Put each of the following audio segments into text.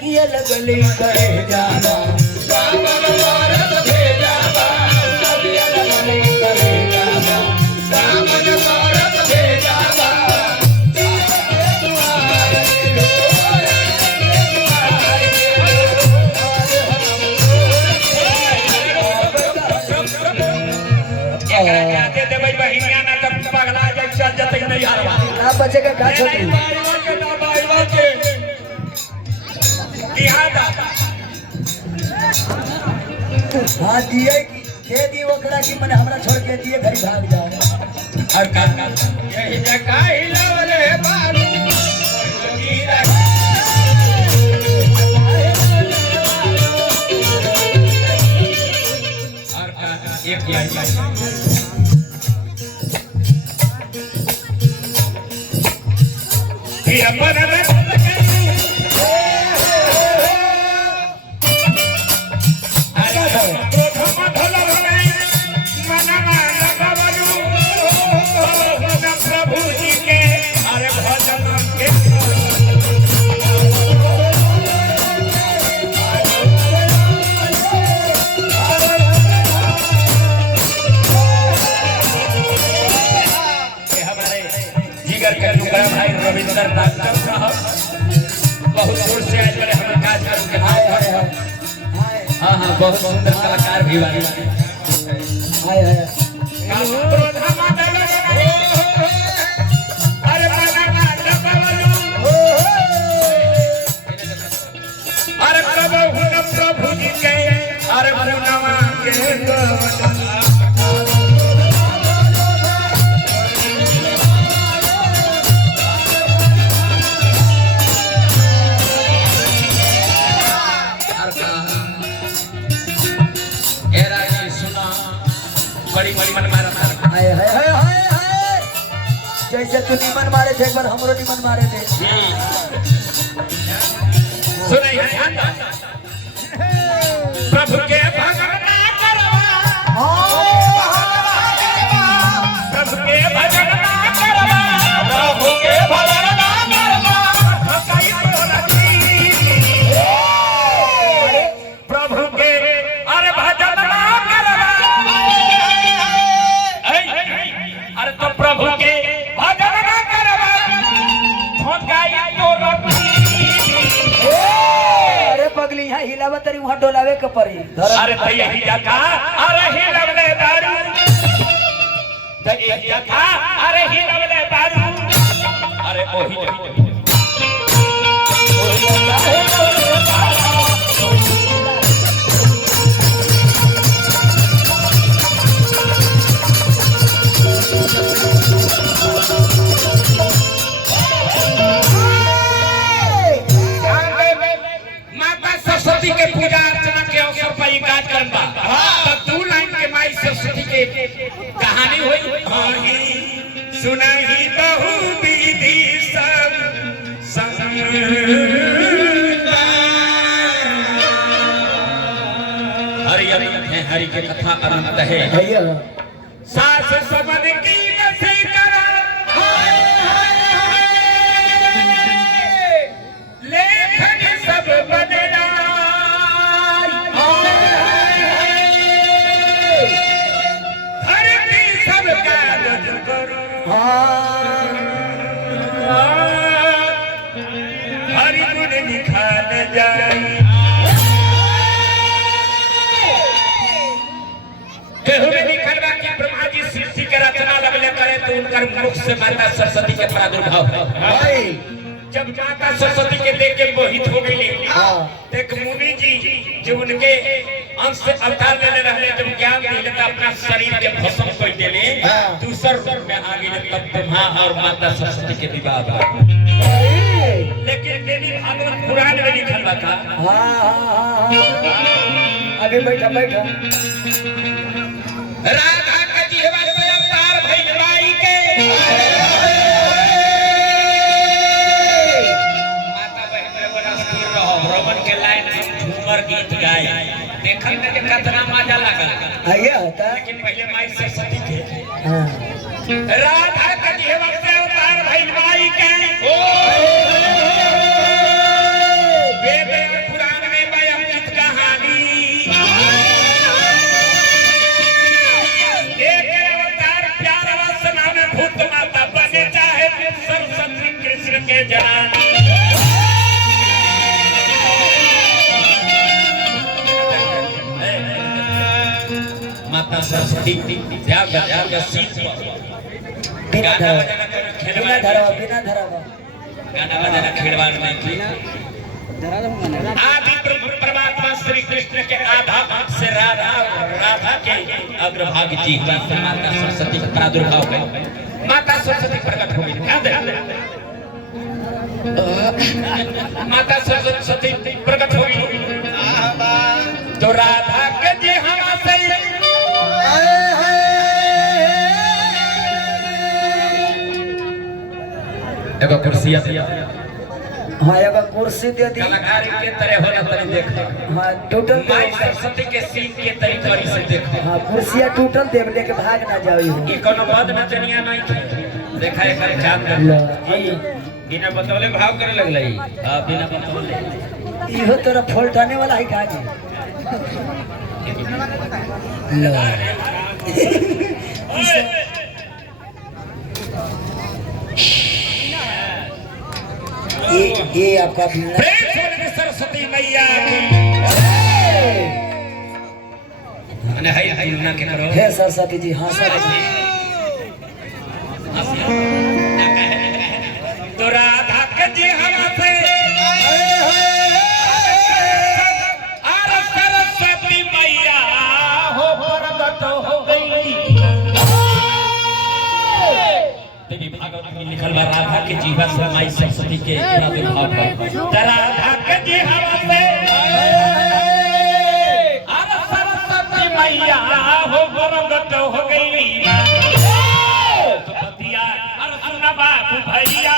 अगिया लगले करे जावा कामन मारत भेजावा अगिया लगले करे जावा कामन मारत भेजावा ना बचेगा का छोटी हाँ दिए दे दिए ओकरा की मैंने हमरा छोड़ के दिए घर भाग जाओ और का यही जगह हिलावले बालू और का एक ये अपन भाई रविंद्र डॉक्टर साहब बहुत दूर से आए बड़े हम काज करके हाय हाय हां हां बहुत सुंदर कलाकार भी वाले हाय हाय अरे अरे प्रभु जी के अरे मुनवा के बड़ी बड़ी मन मारा हाय हाय हाय हाय जैसे तू निमन मारे थे एक बार हमरो निमन मारे थे सुनाई प्रभु के भजन ना करवा प्रभु के भजन ना करवा प्रभु के भजन ना करवा प्रभु के अरे भजन ना करवा अरे तो प्रभु के भजन ना करवा ठोकाई तो रखी अरे पगली यहाँ हिलावा तरी वहाँ डोलावे के पड़ी अरे भैया ही जगह अरे हिलावले दारू तो एक जगह अरे हिलावले दारू अरे ओही सरस्वती के पूजा अर्चना के अवसर पर ये काज करबा तो तू लाइन के माई सरस्वती के कहानी होई सुनाई बहु विधि सब हरि के कथा अनंत है सास सबन की वसीकरण लेखन सब बदला धरती सब कागज करो हरि गुण निखान जाए ब्रह्मा जी सृष्टि के रचना लगले करे तो उनकर मुख से माता सरस्वती के प्रादुर्भाव है जब माता सरस्वती के देख के मोहित हो गई एक मुनि जी जो उनके अंश से अवतार लेने रहले जब ज्ञान दिले तो अपना शरीर के भस्म कर देले दूसर रूप में आ गए तब ब्रह्मा और माता सरस्वती के विवाह हुआ लेकिन देवी भागवत पुराण में लिखल बा था अभी बैठा बैठा राधा के जीवा से अवतार भइल माई के माता बहन बड़ा स्थिर रहो भ्रमण के लाइन झूमर गीत गाए देखल में के कितना मजा लागल आइए होता लेकिन पहले माई सरस्वती के राधा के जीवा से अवतार भइल माई के ओ बेबे माता सरस्वती त्याग बिना धरवा गाना बजाना खिलवाड़ नहीं की आदि परमात्मा श्री कृष्ण के आधा भाग से राधा के अग्रभाग जी माता सरस्वती का प्रादुर्भाव है। माता सरस्वती प्रकट हो गई। ध्यान दे माता सरस्वती प्रकट हो गई तो राधा के जी हम से एगो कुर्सी दिया। हां एगो कुर्सी दे दी कलाकार के तरह होला तनी देख। हां टोटल माई सरस्वती के सीन के तरीके से देखो। हां कुर्सिया टोटल देव लेके भाग ना जाई हो। ई कोनो बात ना चनिया नहीं देखा एक चांद बिना बतौले भाव करे लगलै। हां बिना बतौले इहो तोरा फोल्टाने वाला है गाजी लो ये आपका प्रेम सरस्वती मैया माने हाय हाय ना के करो हे सरस्वती जी। हां सर तो राधा के जी हम से आर सरस्वती मैया हो प्रकट हो गई। देवी भागवत में लिखल बा राधा के जीवा से माई सरस्वती के प्रादुर्भाव है। राधा के जी हम से आर सरस्वती मैया हो प्रकट हो गई। तो बतिया अर सुना बाबू भैया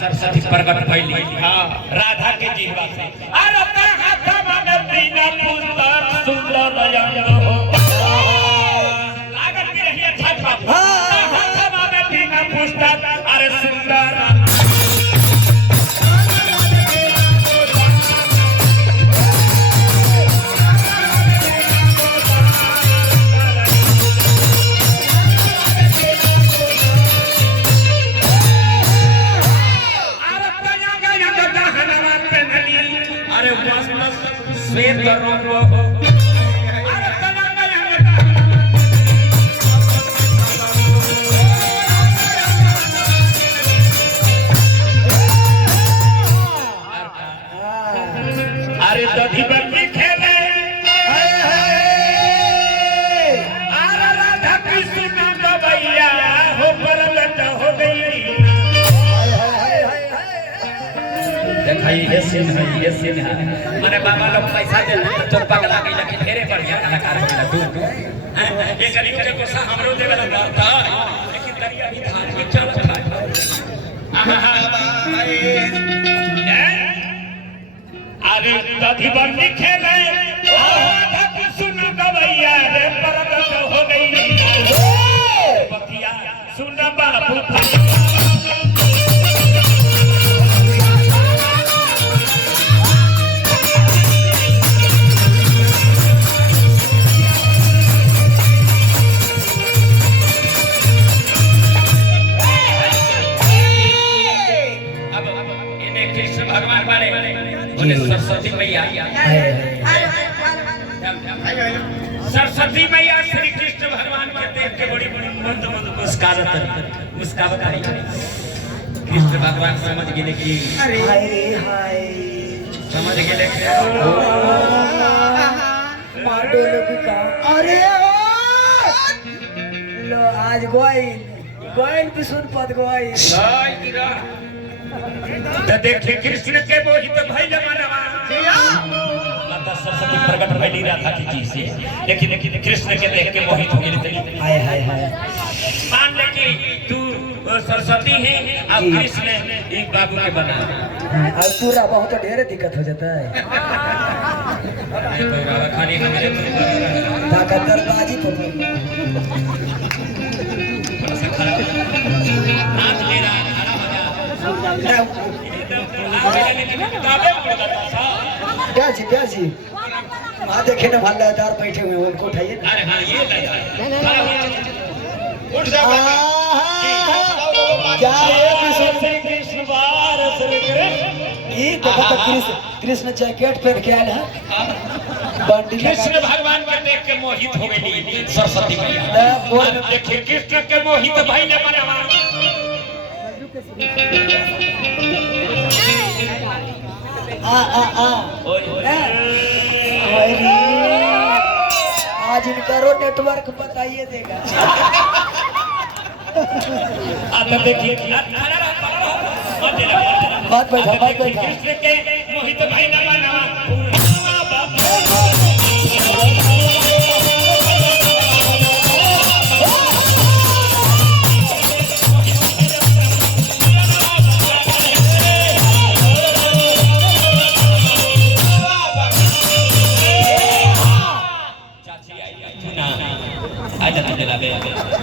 सरस्वती प्रकट भइली। हां राधा के जीवा से अरे हाथ में बिना पुस्तक सुंदर नयन हो लागत भी रही अच्छा बात। हाथ में बिना पुस्तक अरे सुंदर श्वेत रंग हो अरे तनंगा अरे दधी बंदी खेले अरे राधा कृष्ण गवैया हो प्रकट हो गई। ये सीन है माने बाबा लोग पैसा दे तो पगला गई लेकिन ढेरे बढ़िया कलाकार होला दूर ये गरीब के कोसा हमरो देवे लगा था लेकिन दरिया भी धान के चलत था। अरे दधी बंदी खेले राधा कृष्ण गवैया रे प्रकट हो गई। बतिया सुन बाबू भगवान वाले सरस्वती मैया सरस्वती मैया श्री कृष्ण भगवान के देख के बड़ी बड़ी मंद मंद मुस्कावत आई। कृष्ण भगवान समझ गए कि समझ गए अरे लो आज गोइल बिसुन पद गोइल तो देखिए कृष्ण के मोहित भइल मनवा माता सरस्वती प्रकट भइली राधा की जी से लेकिन कृष्ण के देख के मोहित हो गई। हाय हाय हाय मान ले कि तू सरस्वती है और कृष्ण एक बाबू के बना और पूरा बहुत ढेर दिक्कत हो जाता है। खाने ताकत दरबाजी तो हाथ मेरा खड़ा हो जा प्याजी वहाँ देखे ना भल्लादार बैठे हुए हैं, उनको उठाइए ना। अरे हाँ ये उठ जा बेटा। क्या है श्री कृष्ण बार श्री कृष्ण ये देखो तो कृष्ण जैकेट पहन के आयल है, बंडी कृष्ण भगवान के देख के मोहित हो गई सरस्वती मैया। बोल अब देखिए कृष्ण के मोहित भाई ने बनवा आज इनका नेटवर्क बताइए देगा। अब देखिए बात बैठा बात बैठा। कृष्ण के मोहित भाई ने बनवा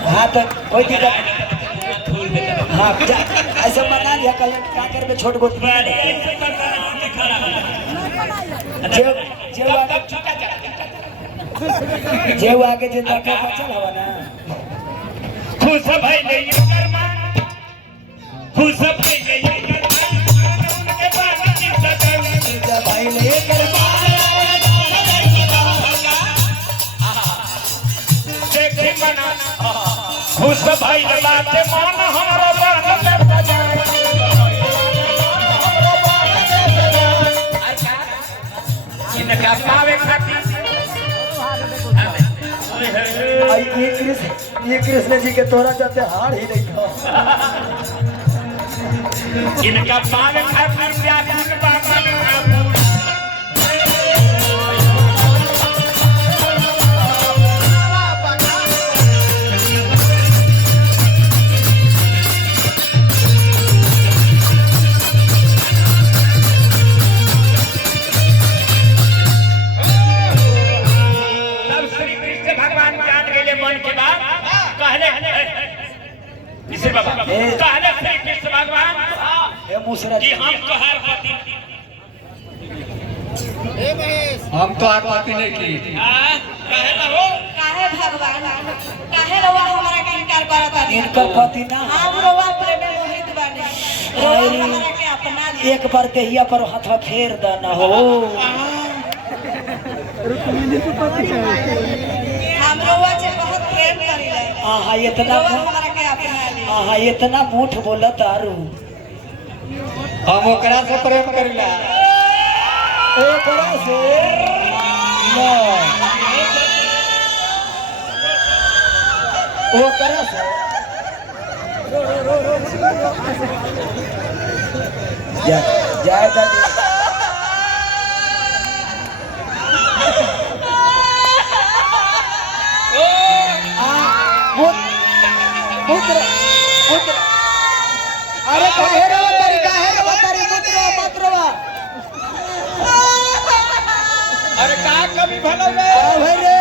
हाँ तो कोई दिक्कत हाँ ऐसा मना लिया कल क्या कर छोट गोट जेव आगे जे देखा चल हवा ना खुश भाई नहीं कर्मा खुश भाई नहीं उनके बाबा की सदा भाई नहीं कर देख मना खुश भाई बात मन हमरो बात में बजाए इनका पावे खातिर ये कृष्ण जी के तोरा जाते हार ही नहीं था। इनका पावे खातिर व्याकुल बाबा ने कि हम तो आत्महत्या नहीं की। काहे ना हो काहे भगवान काहे रवा हमारा के इनकार करता नहीं इनकर पति ना हम रवा प्रेम में मोहित बने रवा हमारा के अपना ले एक बार देहिया पर हाथ फेर देना हो। हम रवा से बहुत प्रेम करिले आहा इतना रवा हमारा के अपना ले आहा इतना मूठ बोला तारू हम ओकरा से प्रेम करिला। ओकरा से ना ओकरा से जाए दादी अरे काहे रे बतारी मुद्रा अरे का कभी भलो रे भाई रे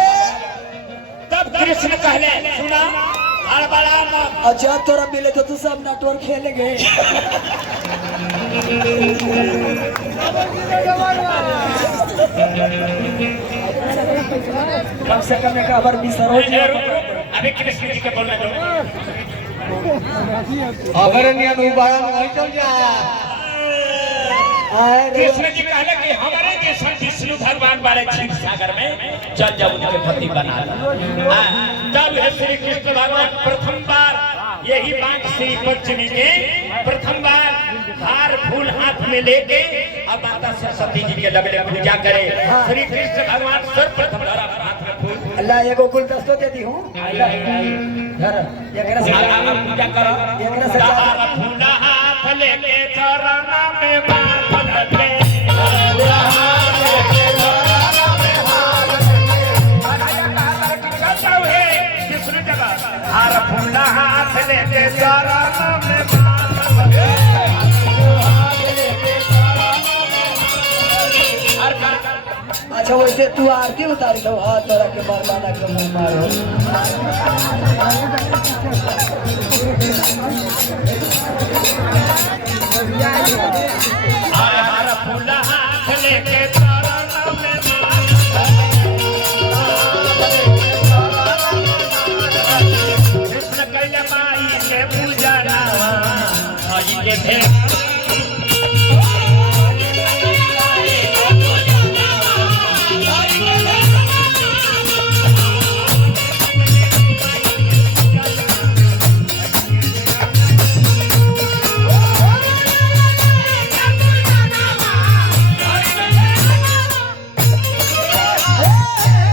तब कृष्ण कहले सुना हड़बड़ा मत अच्छा तोरा मिले तो तू सब नेटवर्क खेलेंगे। कम से कम एक बार भी सरोज अभी कृष्ण जी के बोलने दो अगर नियन उबारा नहीं चल जा। कृष्ण जी कहले कि हमारे जैसा विष्णु भगवान वाले क्षीर सागर में चल जाओ उनके पति बना लो। तब श्री कृष्ण भगवान प्रथम बार यही बात श्री पंचमी के प्रथम बार हार फूल हाथ में लेके अब माता सरस्वती जी के लगले पूजा करे। श्री कृष्ण भगवान सर्वप्रथम धरा हाथ में फूल अल्लाह एगो गुलदस्ता देती हूँ धर एकरा से पूजा करो एकरा से हार फूल हाथ लेके चरण में माथ धरे हार फूल हाथ लेके चरण में अच्छा वैसे तू आरती उतारी लो हाथ तोरा के मर्दाना के मुंह मारो। हार फूल हाथ लेके चरण में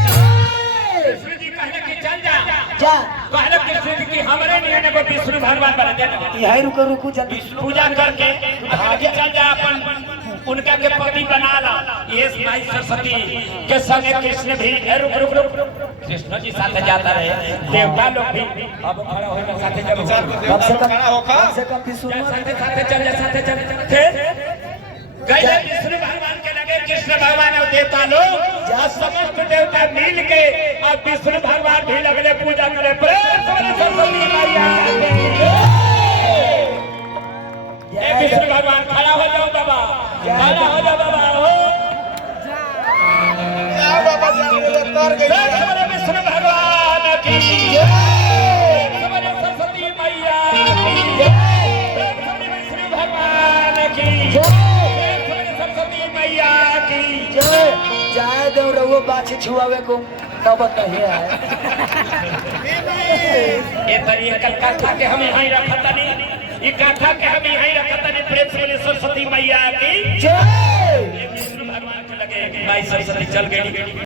विष्णु जी कहले कि चल जा जा कहले कृष्ण जी कि हमरे नियन को विष्णु भगवान बना दे यही रुको रुको जल्दी पूजा करके आगे चल जा अपन उनका के पति बना ला ये माई सरस्वती के संग कृष्ण भी रुक रुक रुक कृष्ण जी साथ जाता रहे देवता लोग भी अब खड़ा होकर साथे जब कम से कम विष्णु साथे साथे चल जा साथे चल फिर गए विष्णु भगवान के लगे कृष्ण भगवान और देवता लोग समस्त देवता मिल के और विष्णु भगवान भी लगले पूजा करे प्रेम से सरस्वती मैया विष्णु भगवान खड़ा हो जाओ बाबा खड़ा हो जाओ बाबा हो विष्णु भगवान की सरस्वती मैया विष्णु भगवान की सरस्वती मैया की जाए दो रहो बाछी छुआवे को नौबत नहीं है ये तरी कथा के हम यहीं रखता नहीं ये कथा के हम यहीं रखता नहीं प्रेम से सरस्वती मैया की जय विष्णु भगवान के लगे माई सरस्वती चल गई